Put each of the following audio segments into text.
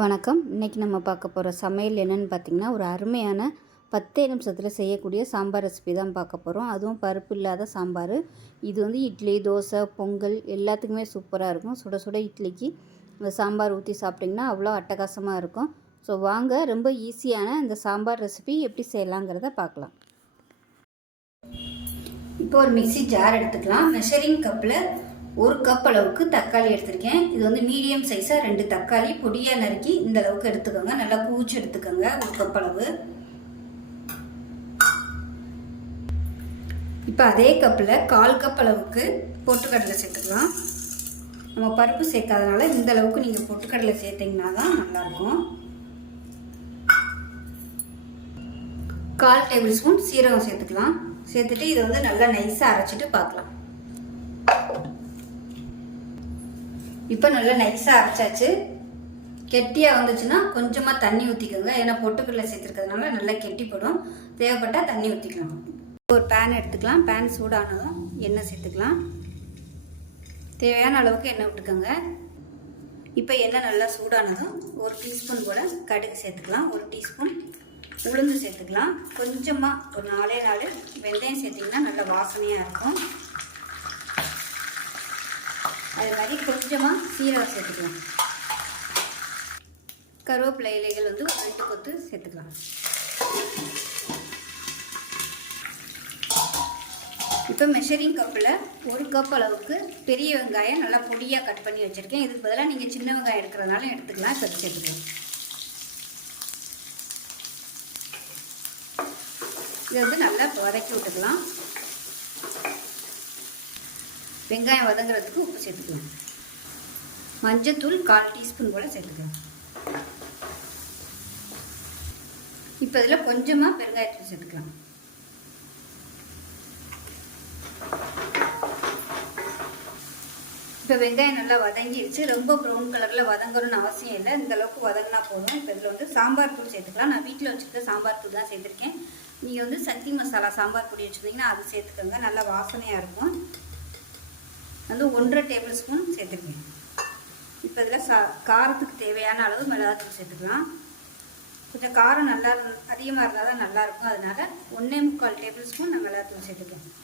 வணக்கம். இன்றைக்கி நம்ம பார்க்க போகிற சமையல் என்னென்னு பார்த்தீங்கன்னா ஒரு அருமையான பத்தே நிமிஷத்தில் செய்யக்கூடிய சாம்பார் ரெசிபி தான் பார்க்க போகிறோம் அதுவும் பருப்பு இல்லாத சாம்பார். இது வந்து இட்லி தோசை பொங்கல் எல்லாத்துக்குமே சூப்பராக இருக்கும். சுட சுட இட்லிக்கு இந்த சாம்பார் ஊற்றி சாப்பிட்டிங்கன்னா அவ்வளோ அட்டகாசமாக இருக்கும். ஸோ வாங்க ரொம்ப ஈஸியான இந்த சாம்பார் ரெசிபி எப்படி செய்யலாங்கிறத பார்க்கலாம். இப்போ ஒரு மிக்சி ஜார் எடுத்துக்கலாம். மெஷரிங் கப்பில் ஒரு கப் அளவுக்கு தக்காளி எடுத்திருக்கேன். இது வந்து மீடியம் சைஸாக ரெண்டு தக்காளி பொடியாக நறுக்கி இந்த அளவுக்கு எடுத்துக்கோங்க. நல்லா பூச்சி எடுத்துக்கோங்க ஒரு கப் அளவு. இப்போ அதே கப்பில் கால் கப் அளவுக்கு பொட்டுக்கடலை சேர்த்துக்கலாம். நம்ம பருப்பு சேர்க்காதனால இந்த அளவுக்கு நீங்கள் பொட்டுக்கடலை சேர்த்திங்கன்னா தான் நல்லாயிருக்கும். கால் டேபிள் ஸ்பூன் சீரகம் சேர்த்துக்கலாம். சேர்த்துட்டு இதை வந்து நல்லா நைஸாக அரைச்சிட்டு பார்க்கலாம். இப்போ நல்லா நைஸாக அரைச்சாச்சு. கெட்டியாக வந்துச்சுன்னா கொஞ்சமாக தண்ணி ஊற்றிக்கோங்க ஏன்னா பொட்டுக்கடலை சேர்த்துருக்கிறதுனால நல்லா கெட்டிப்படும். தேவைப்பட்டால் தண்ணி ஊற்றிக்கலாம் ஒரு பேன் எடுத்துக்கலாம். பேன் சூடானதும் எண்ணெய் சேர்த்துக்கலாம். தேவையான அளவுக்கு எண்ணெய் விட்டுக்கோங்க. இப்போ எண்ணெய் நல்லா சூடானதும் ஒரு டீஸ்பூன் போல் கடுகு சேர்த்துக்கலாம். ஒரு டீஸ்பூன் உளுந்து சேர்த்துக்கலாம். கொஞ்சமாக ஒரு நாலே நாலு வெந்தயம் சேர்த்திங்கன்னா நல்லா வாசனையாக இருக்கும். அது மாதிரி கொஞ்சமாக சீரகம் சேர்த்துக்கலாம். கருவேப்பிலை இலைகள் வந்து ரெண்டு கொத்து சேர்த்துக்கலாம். இப்போ மெஷரிங் கப்பில் ஒரு கப் அளவுக்கு பெரிய வெங்காயம் நல்லா பொடியாக கட் பண்ணி வச்சுருக்கேன். இதுக்கு பதிலாக நீங்கள் சின்ன வெங்காயம் எடுக்கிறதுனால எடுத்துக்கலாம். இப்போ சேர்த்துக்கலாம். இதை வந்து நல்லா வதக்கி விட்டுக்கலாம். வெங்காயம் வதங்குறதுக்கு உப்பு சேர்த்துக்கலாம் மஞ்சத்தூள் கால் டீஸ்பூன் போல் சேர்த்துக்கலாம் இப்போ இதில் கொஞ்சமாக பெருங்காயத்தூள் சேர்த்துக்கலாம். இப்போ வெங்காயம் நல்லா வதங்கிடுச்சு ரொம்ப ப்ரௌன் கலரில் வதங்கணும்னு அவசியம் இல்லை. இந்த அளவுக்கு வதங்கினா போதும். இப்போ இதில் வந்து சாம்பார் தூள் சேர்த்துக்கலாம். நான் வீட்டில் வச்சுருக்க சாம்பார் தூள் தான் சேர்த்துருக்கேன். நீங்கள் வந்து சக்தி மசாலா சாம்பார் பொடி வச்சுருந்தீங்கன்னா அது சேர்த்துக்கோங்க. நல்லா வாசனையாக இருக்கும். வந்து ஒன்றரை டேபிள் ஸ்பூன் சேர்த்துக்குவேன் இப்போ இதில் சா காரத்துக்கு தேவையான அளவு மிளகாத்தூள் சேர்த்துக்கலாம். கொஞ்சம் காரம் நல்லா அதிகமாக இருந்தால் தான் நல்லாயிருக்கும் அதனால் ஒன்றே முக்கால் டேபிள் ஸ்பூன் நான் மிளகாத்தூள் சேர்த்துக்குவேன்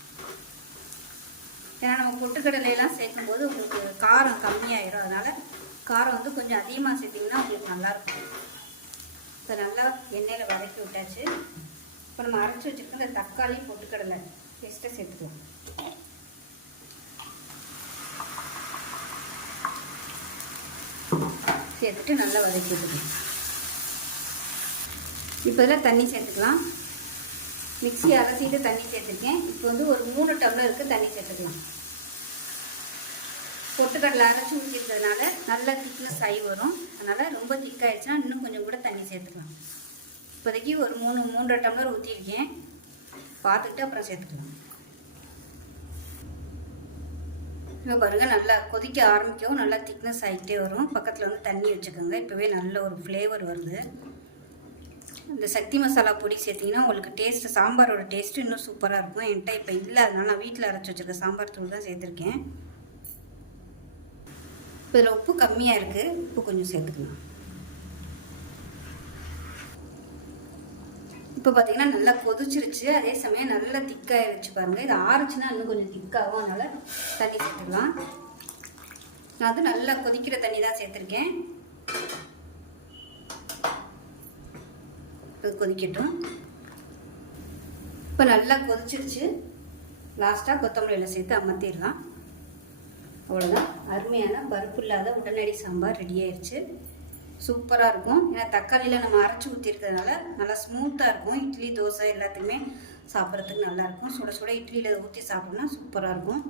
ஏன்னா நம்ம பொட்டுக்கடலையெல்லாம் சேர்க்கும்போது உங்களுக்கு காரம் கம்மியாயிடும் அதனால் காரம் வந்து கொஞ்சம் அதிகமாக சேர்த்திங்கன்னா உங்களுக்கு நல்லாயிருக்கும் இப்போ நல்லா எண்ணெயில் வதக்கி விட்டாச்சு. இப்போ நம்ம அரைச்சி வச்சுருக்க இந்த தக்காளி பொட்டுக்கடலை பேஸ்ட்டை சேர்த்துக்குவோம் சேர்த்துட்டு நல்லா வதக்கி இப்போ இதில் தண்ணி சேர்த்துக்கலாம். மிக்சி அரைச்சிட்டு தண்ணி சேர்த்துருக்கேன். இப்போ வந்து ஒரு மூணு டம்ளருக்கு தண்ணி சேர்த்துக்கலாம். பொட்டுக்கடலை அரைச்சி ஊற்றிருக்கிறதுனால நல்லா திக்னஸ் ஆகி வரும். அதனால் ரொம்ப திக்காயிடுச்சுன்னா இன்னும் கொஞ்சம் கூட தண்ணி சேர்த்துக்கலாம். இப்போதைக்கு ஒரு மூணு மூன்றரை டம்ளர் ஊற்றிருக்கேன் பார்த்துக்கிட்டு அப்புறம் சேர்த்துக்கலாம். இப்போ பாருங்கள் நல்லா கொதிக்க ஆரம்பிக்கவும் நல்லா திக்னஸ் ஆகிட்டே வரும். பக்கத்தில் வந்து தண்ணி வச்சுக்கோங்க. இப்போவே நல்ல ஒரு ஃப்ளேவர் வருது. இந்த சக்தி மசாலா பொடி சேர்த்திங்கன்னா உங்களுக்கு டேஸ்ட்டு சாம்பாரோட டேஸ்ட்டு இன்னும் சூப்பராக இருக்கும். என்கிட்ட இப்போ இல்லை அதனால் நான் வீட்டில் அரைச்சி வச்சுருக்க சாம்பார் தூள் தான் சேர்த்துருக்கேன். இப்போ இதில் உப்பு கம்மியாக இருக்குது உப்பு கொஞ்சம் சேர்த்துக்கலாம். இப்போ பார்த்தீங்கன்னா நல்லா கொதிச்சிருச்சு. அதே சமயம் நல்லா திக்காயிருச்சு பாருங்கள் இது ஆறுச்சுன்னா இன்னும் கொஞ்சம் திக்காகும் அதனால் தண்ணி சேர்த்துக்கலாம் நான் வந்து நல்லா கொதிக்கிற தண்ணி தான் சேர்த்துருக்கேன். இது கொதிக்கட்டும். இப்போ நல்லா கொதிச்சிருச்சு. லாஸ்ட்டாக கொத்தமல்லியில் சேர்த்து அமர்த்திடலாம். அவ்வளோதான் அருமையான பருப்பு இல்லாத உடனடி சாம்பார் ரெடி ஆயிடுச்சு சூப்பராக இருக்கும். ஏன்னா தக்காளியில் நம்ம அரைச்சி ஊற்றிருக்கிறதுனால நல்லா ஸ்மூத்தாக இருக்கும். இட்லி தோசை எல்லாத்துக்குமே சாப்பிட்றதுக்கு நல்லாயிருக்கும் சுட சுட இட்லியில் ஊற்றி சாப்பிட்னா சூப்பராக இருக்கும்.